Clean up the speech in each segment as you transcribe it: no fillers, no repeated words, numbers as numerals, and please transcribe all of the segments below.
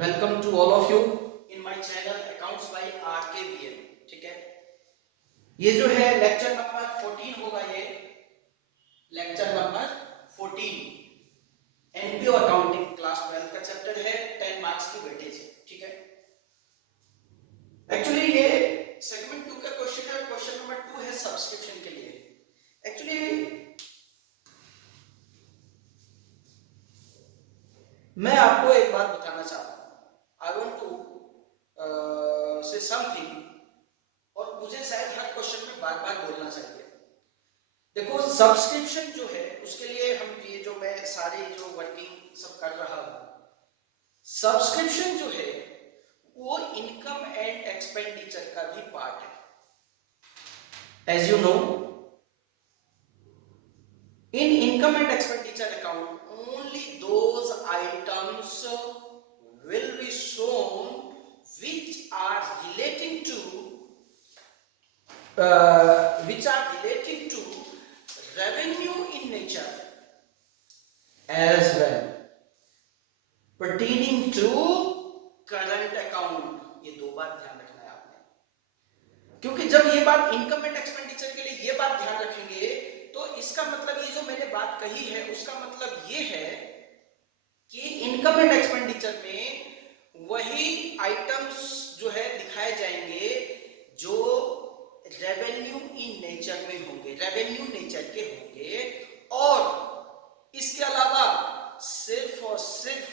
Welcome to all of you in my channel accounts by RKVN। ठीक है, ये जो है लेक्चर नंबर 14 होगा। ये lecture number 14 NPO accounting class 12 का चैप्टर है। 10 मार्क्स की वेटेज है। ठीक है, एक्चुअली ये सेगमेंट 2 का क्वेश्चन है। क्वेश्चन नंबर 2 है सब्सक्रिप्शन के लिए। एक्चुअली मैं आपको एक बात बताना चाहता हूं। I want to say something, और मुझे शायद हर क्वेश्चन में बार बार बोलना चाहिए। देखो, सब्सक्रिप्शन जो है उसके लिए हम ये जो मैं सारी जो वर्किंग सब कर रहा हूं, सब्सक्रिप्शन जो है वो इनकम एंड एक्सपेंडिचर का भी पार्ट है। As you know, in income and expenditure account only those items will be shown which are relating to revenue in nature as well pertaining to current account। ये दो बात ध्यान रखना है आपने, क्योंकि जब ये बात इनकम एंड एक्सपेंडिचर के लिए ये बात ध्यान रखेंगे तो इसका मतलब ये जो मैंने बात कही है उसका मतलब ये है कि इनकम एंड एक्सपेंडिचर में वही आइटम्स जो है दिखाए जाएंगे जो रेवेन्यू इन नेचर में होंगे, रेवेन्यू नेचर के होंगे। और इसके अलावा सिर्फ और सिर्फ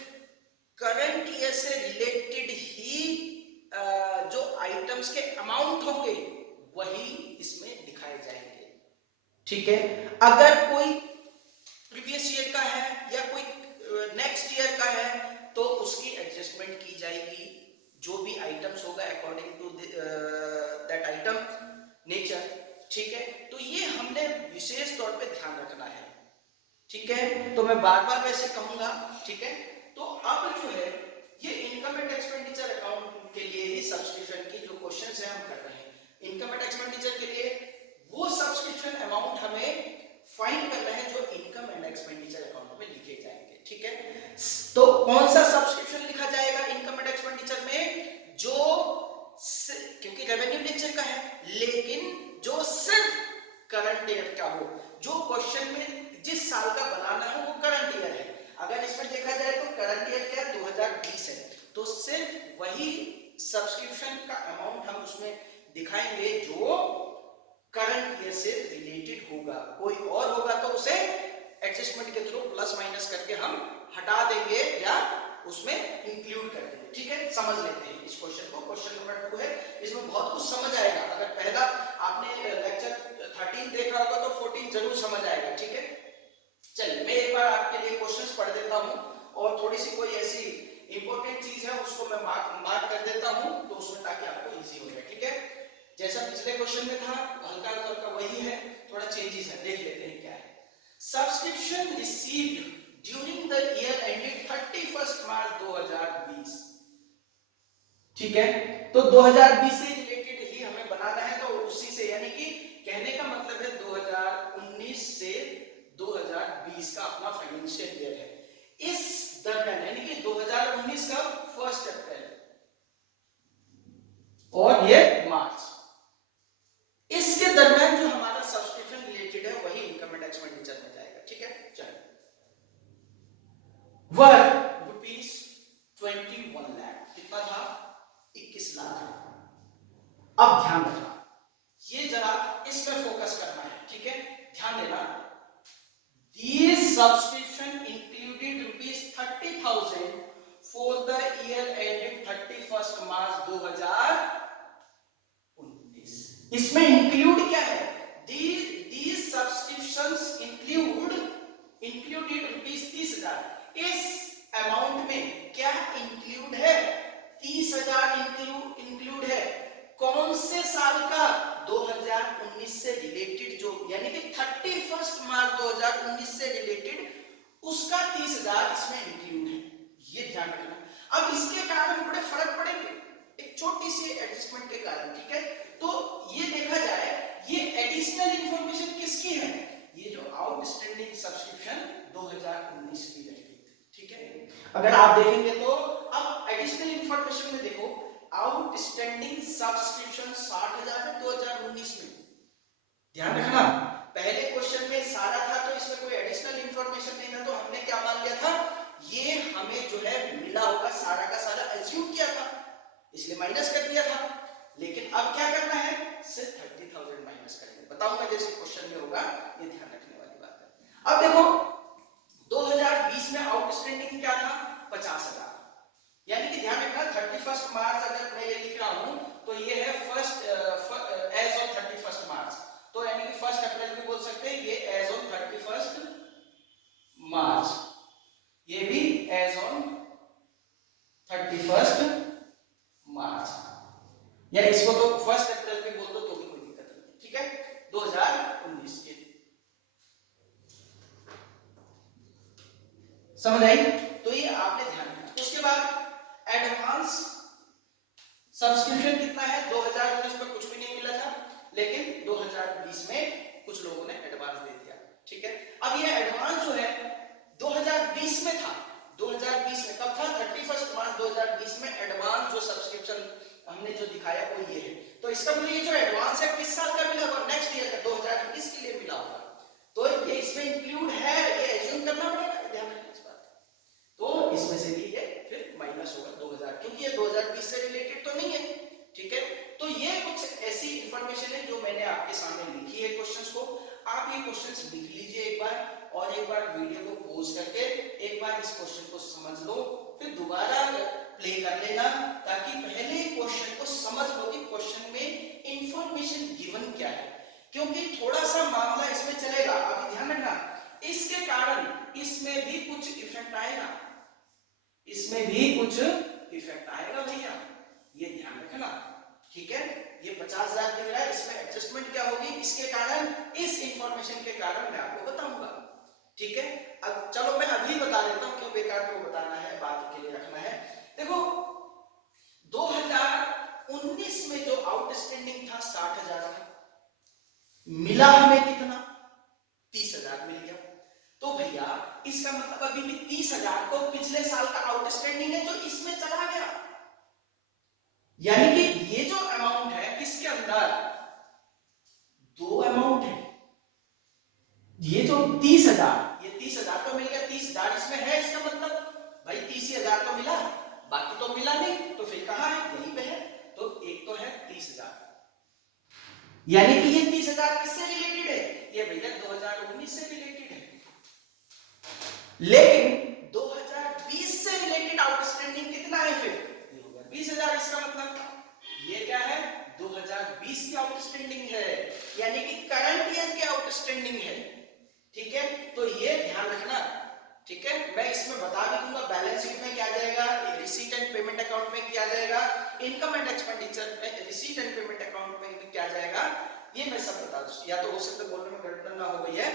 करंट ईयर से रिलेटेड ही जो आइटम्स के अमाउंट होंगे वही इसमें दिखाए जाएंगे। ठीक है, अगर कोई प्रीवियस ईयर का है या कोई नेक्स्ट ईयर का है तो उसकी एडजस्टमेंट की जाएगी। जो भी आइटम्स होगा according to that item nature. ठीक है, तो ये हमने विशेष तौर पे ध्यान रखना है। ठीक है, तो मैं बार बार वैसे कहूंगा। ठीक है, तो अब जो है ये इनकम एंड एक्सपेंडिचर अकाउंट के लिए ही सब्सक्रिप्शन की जो क्वेश्चंस हैं हम कर रहे हैं। इनकम एंड एक्सपेंडिचर के लिए वो सब्सक्रिप्शन अमाउंट हमें फाइंड करना है जो इनकम एंड एक्सपेंडिचर अकाउंट में लिखे जाएंगे। ठीक है, तो कौन सा सब्सक्रिप्शन लिखा जाएगा इनकम एंड एक्सपेंडिचर में? जो क्योंकि रेवेन्यू नेचर का है लेकिन जो सिर्फ करंट ईयर का हो, जो क्वेश्चन में जिस साल का बनाना है वो करंट ईयर है। अगर इसमें देखा जाए तो करंट ईयर क्या 2020 है, तो सिर्फ वही सब्सक्रिप्शन का अमाउंट हम उसमें दिखाएंगे जो करंट ईयर से रिलेटेड होगा। कोई और होगा तो उसे एडजस्टमेंट के थ्रू प्लस माइनस करके हम हटा देंगे या उसमें इंक्लूड कर देंगे। ठीक है, समझ लेते हैं इस क्वेश्चन को। क्वेश्चन नंबर 2 है, इसमें बहुत कुछ समझ आएगा। अगर पहला आपने लेक्चर 13 देखा होगा तो 14 जरूर समझ आएगा। ठीक है, चलिए मैं एक बार आपके लिए क्वेश्चंस पढ़ देता हूं और थोड़ी सी कोई ऐसी इंपॉर्टेंट चीज है उसको मैं मार्क कर देता हूं तो उसमें ताकि आपको इजी हो जाए। ठीक है, जैसा पिछले क्वेश्चन में था हल्का हल्का वही है, थोड़ा चेंजेस है। देख लेते हैं क्या है। Subscription received during the year ended 31 मार्च 2020। ठीक है, तो 2020 से रिलेटेड ही हमें बनाना है, तो उसी से यानी कि कहने का मतलब है 2019 से 2020 का अपना फाइनेंशियल ईयर है। इस दरमियान यानी कि 2019 का 1 अप्रैल और ये मार्च, इसके दरमियान जो हमारा सब्सक्रिप्शन रिलेटेड है वही इनकम एंड एक्सपेंडिचर में जाएगा। ठीक है, चलिए। वह रुपीस 21 लाख कितना था? 21 लाख। अब ध्यान रखना, ये जरा इसमें फोकस करना है। ठीक है, ध्यान देना। These subscription included rupees 30,000 for the year ended 31st March 2019। इसमें इंक्लूड क्या है? These subscriptions included rupees 30,000। इस अमाउंट में क्या इंक्लूड है? 30,000 इंक्लूड है। कौन से साल का? 2019 से रिलेटेड, जो यानी कि 31 मार्च 2019 से रिलेटेड उसका 30,000 इसमें इंक्लूड है। ये ध्यान रखना। अब इसके कारण बड़े फर्क पड़ेंगे एक छोटी सी एडजस्टमेंट के कारण। ठीक है, तो ये देखा जाए ये एडिशनल इंफॉर्मेशन किसकी है? ये जो आउटस्टैंडिंग सब्सक्रिप्शन 2019 की रहेगी। ठीक है, अगर आप देखेंगे तो अब एडिशनल इंफॉर्मेशन में देखो, आउटस्टैंडिंग सब्सक्रिप्शन 60,000 है 2019 में। ध्यान रखना, पहले क्वेश्चन में सारा था तो इसमें कोई एडिशनल इंफॉर्मेशन नहीं था, तो हमने क्या मान लिया था, ये हमें जो है मिला होगा, सारा का सारा एज्यूम किया था, इसलिए माइनस कर दिया था। लेकिन अब क्या करना है, सिर्फ 30,000 माइनस करेंगे, बताऊंगा जैसे क्वेश्चन में होगा, ये ध्यान रखने वाली बात है। अब देखो 2020 में आउटस्टैंडिंग क्या था, 50,000, यानी कि ध्यान रखना 31 मार्च अगर मैं ये लिख रहा हूं तो ये है फर्स्ट एज ऑन 31 मार्च, तो यानी कि 1 अप्रैल भी बोल सकते हैं, ये एज ऑन 31 मार्च, ये भी एज ऑन 31 मार्च, या इसको तो 1 अप्रैल भी बोल दो तो भी कोई दिक्कत नहीं, ठीक है। 2019 के समझ आई, तो ये आपने ध्यान रखना। उसके बाद एडवांस सब्सक्रिप्शन कितना है, 2019 में कुछ भी नहीं मिला था, लेकिन 2020 में कुछ लोगों ने एडवांस दे दिया, ठीक है। अब ये एडवांस जो है 2020 में था, 2020 में कब था, 31 मार्च 2020 में एडवांस जो सब्सक्रिप्शन हमने जो दिखाया वो ये है। तो इसका मतलब ये जो एडवांस है किस साल का मिला होगा, नेक्स्ट ईयर का 2021 के लिए मिला होगा, तो ये इसमें इंक्लूड है, ये एज्यूम करना पड़ेगा, ध्यान रखना इस बात का। तो इसमें से भी ये फिर माइनस होगा 2000, क्योंकि ये 2020 से रिलेटेड तो नहीं है, ठीक है। तो ये कुछ ऐसी इंफॉर्मेशन है जो मैंने आपके सामने लिखी है क्वेश्चंस को, आप ये क्वेश्चंस लिख लीजिए एक बार, और एक बार वीडियो को पॉज करके एक बार इस क्वेश्चन को समझ लो, फिर दोबारा प्ले कर लेना, ताकि पहले क्वेश्चन को समझ लो कि क्वेश्चन में इंफॉर्मेशन गिवन क्या है, क्योंकि थोड़ा सा मामला इसमें चलेगा, अभी ध्यान रखना, इसके कारण इसमें भी कुछ इफेक्ट आएगा, इसमें भी कुछ इफेक्ट आएगा भैया, ये ध्यान रखना, ठीक है। ये 50,000 दिख रहा है, इसमें एडजस्टमेंट क्या होगी, इसके कारण, इस इंफॉर्मेशन के कारण मैं आपको बताऊंगा, ठीक है। अब चलो मैं अभी बता देता हूं, क्यों बेकार क्यों बताना है, बात के लिए रखना है। देखो 2019 में जो आउटस्टैंडिंग था 60,000 था, मिला हमें कितना, 30,000 मिल गया, तो भैया इसका मतलब अभी भी 30,000 को पिछले साल का आउटस्टैंडिंग है जो इसमें चला गया, यानी कि ये जो अमाउंट है इसके अंदर दो अमाउंट है, ये जो 30,000, ये 30,000 तो मिल गया, 30,000 इसमें है, इसका मतलब भाई 30,000 तो मिला, बाकी तो मिला नहीं, तो फिर कहां है, यहीं पे है, तो एक तो है 30,000, यानी कि ये 30,000 किससे रिलेटेड है, ये भैया 2019 से रिलेटेड है, लेकिन 2020 से रिलेटेड आउटस्टैंडिंग कितना है, फिर 20,000, इसका मतलब ये क्या है, 2020 की आउटस्टैंडिंग है, यानी कि करंट ईयर की आउटस्टैंडिंग है, ठीक है। तो ये ध्यान रखना, ठीक है। मैं इसमें बता भी दूंगा, बैलेंस शीट में क्या जाएगा, रिसीट एंड पेमेंट अकाउंट में क्या जाएगा, इनकम एंड एक्सपेंडिचर में रिसीट एंड पेमेंट अकाउंट में भी क्या जाएगा, ये मैं सब बता दूं, या तो हो सकता है बोलने में गड़बड़ ना हो गई है,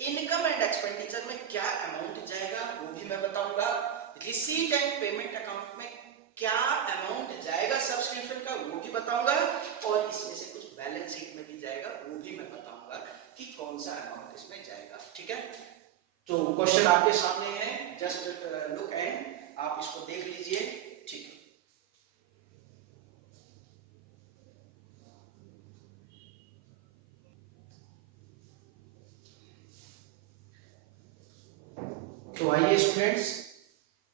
इनकम एंड एक्सपेंडिचर में क्या अमाउंट जाएगा वो भी मैं बताऊंगा, रिसीट एंड पेमेंट अकाउंट में क्या अमाउंट जाएगा सब्सक्रिप्शन का वो भी बताऊंगा, और इसमें से कुछ बैलेंस शीट में भी जाएगा वो भी मैं बताऊंगा कि कौन सा अमाउंट इसमें जाएगा, ठीक है। तो क्वेश्चन आपके सामने है, जस्ट लुक एंड आप इसको देख लीजिए, ठीक है। तो आइए स्टूडेंट्स,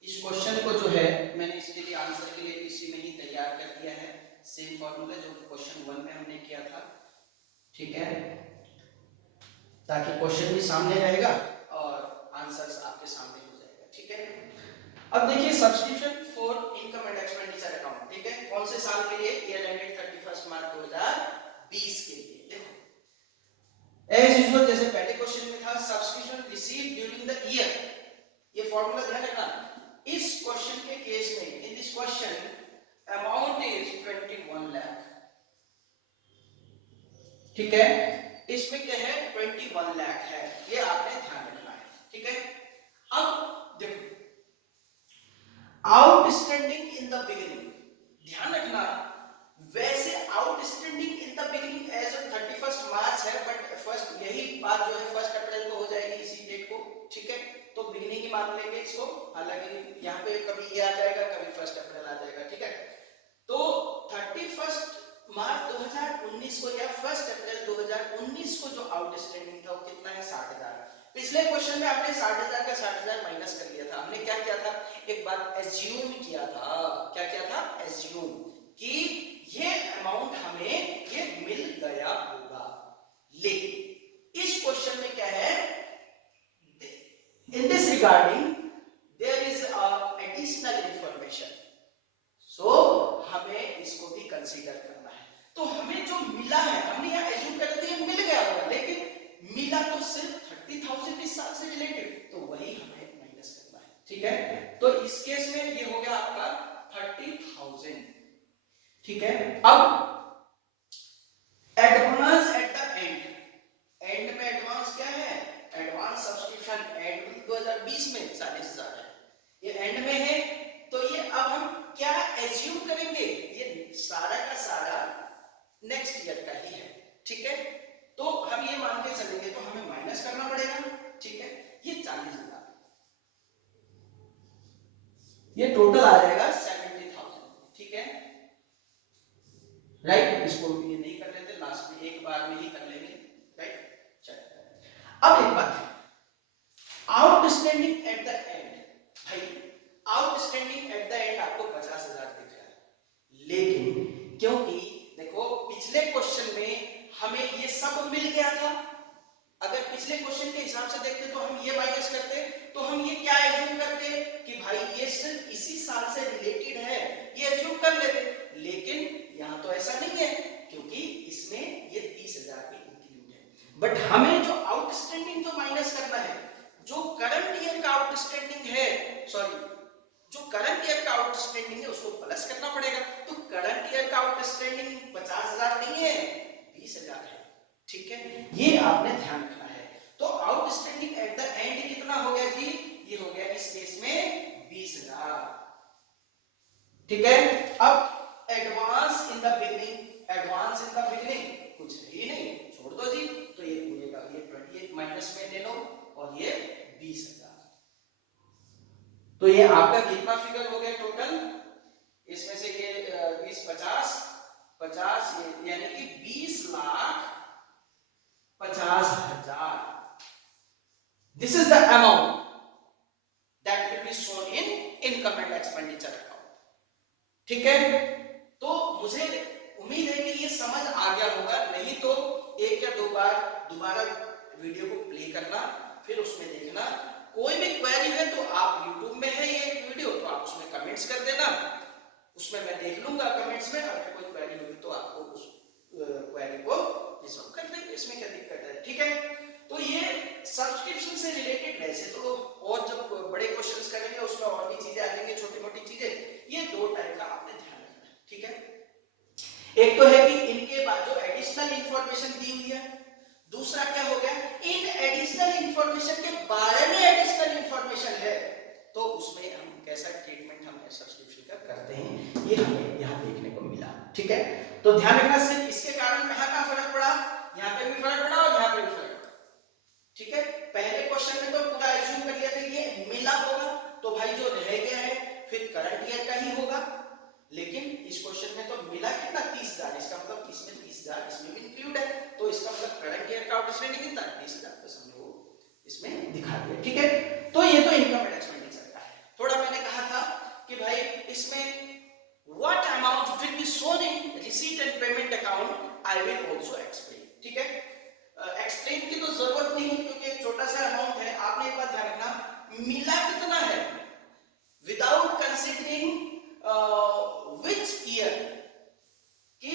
इस क्वेश्चन को जो है मैंने इसके लिए आंसर के लिए इसी में ही तैयार कर दिया है, सेम फॉर्मूला जो क्वेश्चन 1 में हमने किया था, ठीक है, ताकि क्वेश्चन भी सामने रहेगा और आंसर्स आपके सामने हो जाएगा, ठीक है। अब देखिए subscription for income and expenditure account, ठीक है, कौन से साल के लिए, ईयर एंडेड 31 मार्च 2020 के लिए। देखो एज यूजुअल जैसे पहले क्वेश्चन में था, subscription received during the year, ये फॉर्मूला ध्यान रखना, इस क्वेश्चन के केस में, in this question amount is 21 lakh, ठीक है, इसमें क्या है 21 लाख है, ये आपने ध्यान रखना है, ठीक है। अब देखो आउटस्टैंडिंग इन द बिगिनिंग, ध्यान रखना, वैसे outstanding in the beginning as of 31 March है, बट फर्स्ट यही बात जो है 1 अप्रैल को हो जाएगी इसी डेट को, ठीक है। तो बिगिनिंग ही मान लेंगे इसको, हालांकि यहाँ पे कभी ये आ जाएगा कभी 1 अप्रैल आ जाएगा, ठीक है। तो 31 मार्च 2019 को या 1 अप्रैल 2019 को जो आउटस्टैंडिंग था वो कितना है, 60,000। पिछले क्वेश्चन में आपने 60,000 का 60,000 माइनस कर लिया था। हमने क्या किया था, एक बात एज्यूम किया था, क्या किया था, एज्यूम कि ये अमाउंट हमें ये मिल गया होगा। लेकिन इस क्वेश्चन में क्या है, in this regarding there is additional information, so हमें इसको भी कंसीडर करना है। तो हमें जो मिला है, हमने यहाँ एज्यूम कर लिया मिल गया होगा, लेकिन मिला तो सिर्फ 30,000 इस साल से रिलेटेड, तो वही हमें माइनस करना है, ठीक है। तो इस केस में ये हो गया आपका 30,000, ठीक है। अब advance at the end, and में एडवांस क्या है, एडवांस सब्सक्रिप्शन एंड 2020 में 40,000 है, ये एंड में है। तो ये अब हम क्या एज्यूम करेंगे, ये सारा का सारा नेक्स्ट ईयर का ही है, ठीक है। तो हम ये मान के चलेंगे तो हमें माइनस करना पड़ेगा, ठीक है। ये 40,000, ये टोटल आ जाएगा 70,000, ठीक है, राइट। इसको ये नहीं कर लेते, लास्ट में एक बार में ही कर लेंगे, राइट। चलो अब एक बात है, आउटस्टैंडिंग एट द एंड, भाई आउटस्टैंडिंग एट द एंड आपको 50,000 दिख रहा है, लेकिन क्योंकि देखो पिछले क्वेश्चन में हमें ये सब मिल गया था, अगर पिछले क्वेश्चन के हिसाब से देखते तो हम ये माइनस करते, तो हम ये क्या एज्यूम करते कि भाई ये सिर्फ इसी साल से रिलेटेड है, ये एज्यूम कर लेते। लेकिन यहाँ तो ऐसा नहीं है, क्योंकि इसमें ये 30,000 भी इंक्लूड है। बट हमें जो आउटस्टैंडिंग जो माइनस करना है, जो करंट ईयर का आउटस्टैंडिंग है, सॉरी जो करंट ईयर का आउटस्टैंडिंग है उसको प्लस करना पड़ेगा। तो करंट ईयर का आउटस्टैंडिंग 50,000 नहीं है, 20,000 है, ठीक है, ये आपने ध्यान रखना है। तो आउटस्टैंडिंग एट द एंड कितना हो गया जी, ये हो गया इस केस में 20,000, ठीक है। अब advance in the beginning, advance in the beginning कुछ ही नहीं, छोड़ दो जी, तो ये पूरे का ये 28 माइनस में ले लो और ये 20,000, तो ये आपका कितना फिगर हो गया टोटल, इसमें से ये 20 50 50 यानी कि 20,50,000, this is the amount that will be shown in income and expenditure account, ठीक है। तो मुझे उम्मीद है कि ये समझ आ गया होगा, नहीं तो एक या दो बार दोबारा वीडियो को प्ले करना, फिर उसमें देखना। कोई भी क्वेरी है तो आप YouTube में है ये वीडियो, तो आप उसमें कमेंट्स कर देना, उसमें मैं देख लूंगा कमेंट्स में, अगर कोई क्वेरी होगी तो आपको उस क्वेरी को रिजॉल्व कर देंगे, इसमें क्या दिक्कत है, ठीक है। तो ये सब्सक्रिप्शन से रिलेटेड, वैसे तो और जब बड़े क्वेश्चंस करेंगे उसमें और भी चीजें आ जाएंगी, छोटी मोटी चीजें, ये दो टाइप का आपने ध्यान रखना है, ठीक है। एक तो है कि इनके बाद जो एडिशनल इंफॉर्मेशन दी हुई है, दूसरा क्या हो गया, इन एडिशनल इंफॉर्मेशन के बारे में एडिशनल इंफॉर्मेशन है, तो उसमें हम कैसा ट्रीटमेंट हम सब्सक्रिप्शन का करते हैं, ये हमें यहाँ देखने को मिला, ठीक है। तो ध्यान रखना, सिर्फ इसके कारण कहाँ फर्क पड़ा, यहाँ पे भी फर्क पड़ा और यहाँ पे भी फर्क पड़ा, ठीक है। पहले क्वेश्चन में तो पूरा एज्यूम कर लिया था कि ये मिला होगा, तो भाई जो रह गया है फिर करंट ईयर का ही होगा, लेकिन इस क्वेश्चन में तो मिला कितना, 30,000, इसका मतलब इसमें 30,000 इसमें भी इंक्लूड है, तो इसका मतलब करंट ईयर का आउटस्टैंडिंग कितना, 20,000, तो हमने वो इसमें दिखा दिया, ठीक है। तो ये तो इनकम एंड एक्सपेंडिचर का है। थोड़ा मैंने कहा था कि भाई इसमें what amount will be shown in receipt and payment account, I will also explain, ठीक है। एक्सप्लेन की तो जरूरत नहीं है, क्योंकि एक छोटा सा अमाउंट है। आपने एक बात ध्यान रखना, मिला कितना है विदाउट कंसीडरिंग which year, कि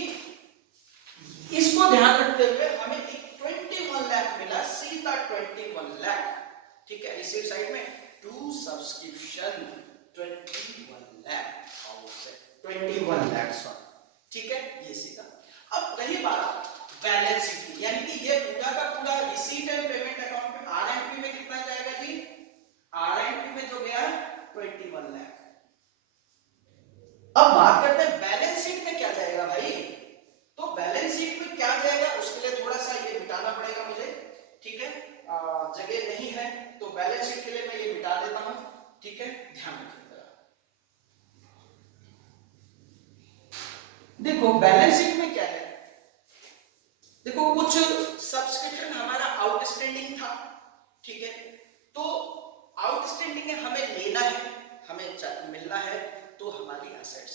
इसको ध्यान रखते हुए हमें एक 21 लाख मिला, सीधा 21 लाख, ठीक है। रिसीव साइड में टू सब्सक्रिप्शन 21 लाख सॉरी, ठीक है, ये सीधा। अब रही बात बैलेंस शीट की, यानी कि ये पूरा का पूरा रिसीट एंड पेमेंट अकाउंट में आरएनपी में कितना जाएगा जी, आरएनपी में जो गया 21 लाख। अब बात करते हैं बैलेंस शीट में क्या जाएगा भाई, तो बैलेंस शीट में क्या जाएगा उसके लिए थोड़ा सा ये मिटाना पड़ेगा मुझे, ठीक है। जगह नहीं है तो बैलेंस शीट के लिए मैं ये मिटा देता हूं, ठीक है, ध्यान रखिएगा। देखो बैलेंस शीट में क्या है, देखो कुछ सब्सक्रिप्शन हमारा आउटस्टैंडिंग था, ठीक है, तो आउटस्टैंडिंग है, हमें लेना है, हमें मिलना है, तो हमारी एसेट्स।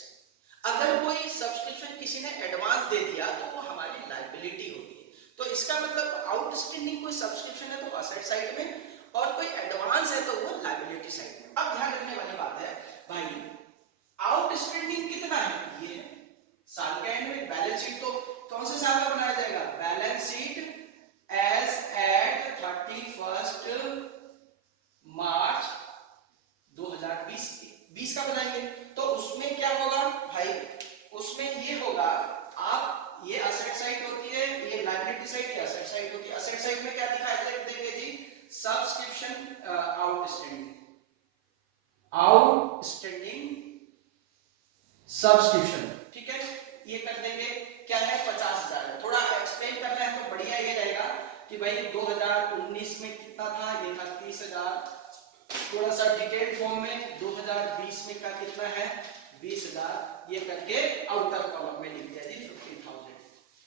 अगर कोई सब्सक्रिप्शन किसी ने एडवांस दे दिया तो वो हमारी लायबिलिटी होगी। तो इसका मतलब आउटस्टैंडिंग कोई सब्सक्रिप्शन है तो एसेट साइड में, और कोई एडवांस है तो वो लायबिलिटी साइड में। अब ध्यान रखने वाली बात है भाई, आउटस्टैंडिंग कितना है, ये है साल के एंड में। बैलेंस शीट तो कौन से साल का बनाया जाएगा, बैलेंस शीट एज एट 31 मार्च 2020 का बनाएंगे। तो उसमें क्या होगा भाई, उसमें ये होगा, आप ये असेट साइड होती है, ये लायबिलिटी साइड, ये असेट साइड होती है। असेट साइड में क्या दिखाई देंगे जी, सब्सक्रिप्शन आउटस्टैंडिंग सब्सक्रिप्शन, ठीक है, ये कर देंगे। क्या है, 50,000 है। थोड़ा एक्सप्लेन करना है तो बढ़िया ये रहेगा कि भाई 2019 में कितना था, ये था 30,000। थोड़ा सा डिटेल्ड फॉर्म में 2020 में का कितना है, 20,000, ये करके आउटर कॉलम में लिख दिया जी 50,000,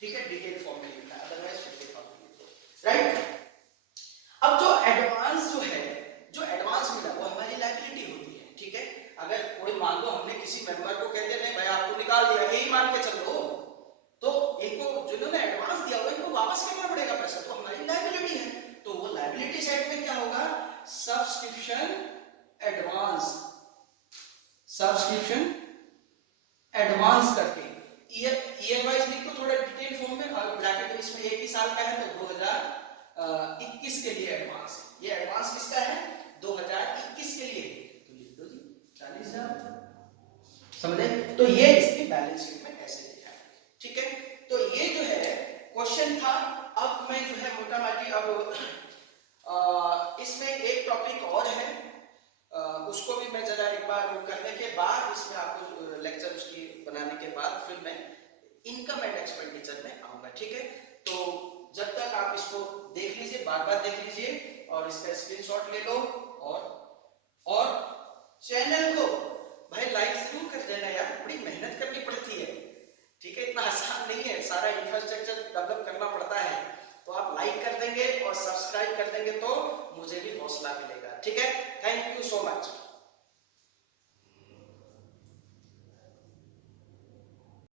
ठीक है, डिटेल्ड फॉर्म में लिखा है, अदरवाइज 50,000, राइट। अब जो एडवांस जो एडवांस मिला वो हमारी लायबिलिटी होती है, ठीक है। अगर कोई मान लो हमने किसी मेंबर को कहते नहीं भाई आपको निकाल दिया, यही मान के चलो, तो इनको जिन्होंने एडवांस दिया हुआ इनको वापस करना पड़ेगा पैसा, तो हमारी लायबिलिटी है। तो वो लायबिलिटी साइड में क्या होगा, सब्सक्रिप्शन एडवांस करके ईयर वाइज लिख तो थोड़ा डिटेल फॉर्म में, और ब्रैकेट में इसमें एक ही साल का है तो 2021 के लिए एडवांस है। ये एडवांस किसका है, 2021 के लिए, तो लिख दो जी 40,000, समझे। तो ये इसकी बैलेंस शीट में ऐसे लिखा है, ठीक है। तो ये जो है क्वेश्चन था। अब मैं जो है मोटा मोटी अब इसमें एक टॉपिक और है, उसको भी मैं जरा एक बार करने के बाद, इसमें आपको लेक्चर उसकी बनाने के बाद फिर मैं इनकम एंड एक्सपेंडिचर में आऊंगा, ठीक है। तो जब तक आप इसको देख लीजिए, बार बार देख लीजिए, और इसका स्क्रीनशॉट ले लो, और चैनल को भाई लाइक जरूर कर देना यार, बड़ी मेहनत करनी पड़ती है, ठीक है, इतना आसान नहीं है, सारा इंफ्रास्ट्रक्चर डेवलप करना पड़ता है। तो आप लाइक कर देंगे और सब्सक्राइब कर देंगे तो मुझे भी हौसला मिलेगा, ठीक है। Thank you so much.